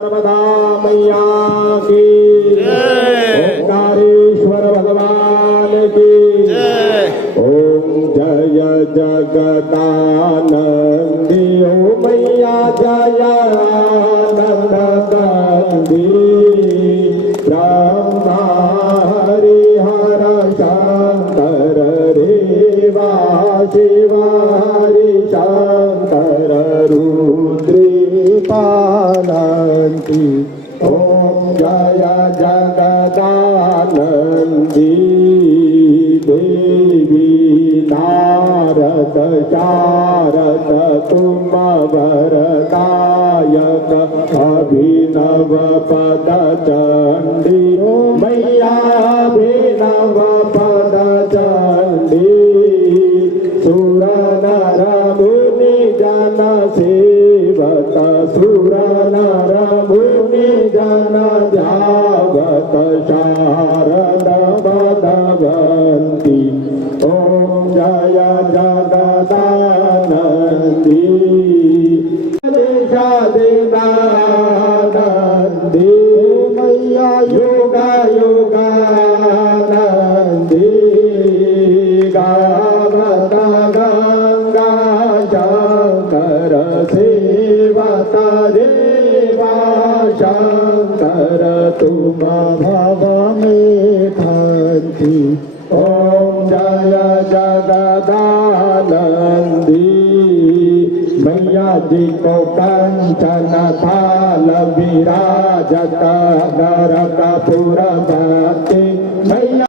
नर्मदा मैया की ओंकारेश्वर भगवान की ओम जय जगदानंदी ओ मैया जय आनंदी ब्रह्मा हरिहर शंकर रेवा शिवा हरि शंकर रुद्री पालन्ति ओम जय जगदानंदी देवी नारद शारद तुम वरदायक अभिनव पद चंडी मैया अभिनव पद चंडी सुर नर मुनि जन सेवक सुर नर मुनि जन जागत शारद भगवन्ति ओम जय जगदानंदी देशादिनानंदी मैया योगा योगानंदी गावत गंगा शंकर सेवत देवा शंकर तुम भव में थंती ओम जय जगदानंदी मैया जी को कंचन थाल विराजत नरक पुर मैया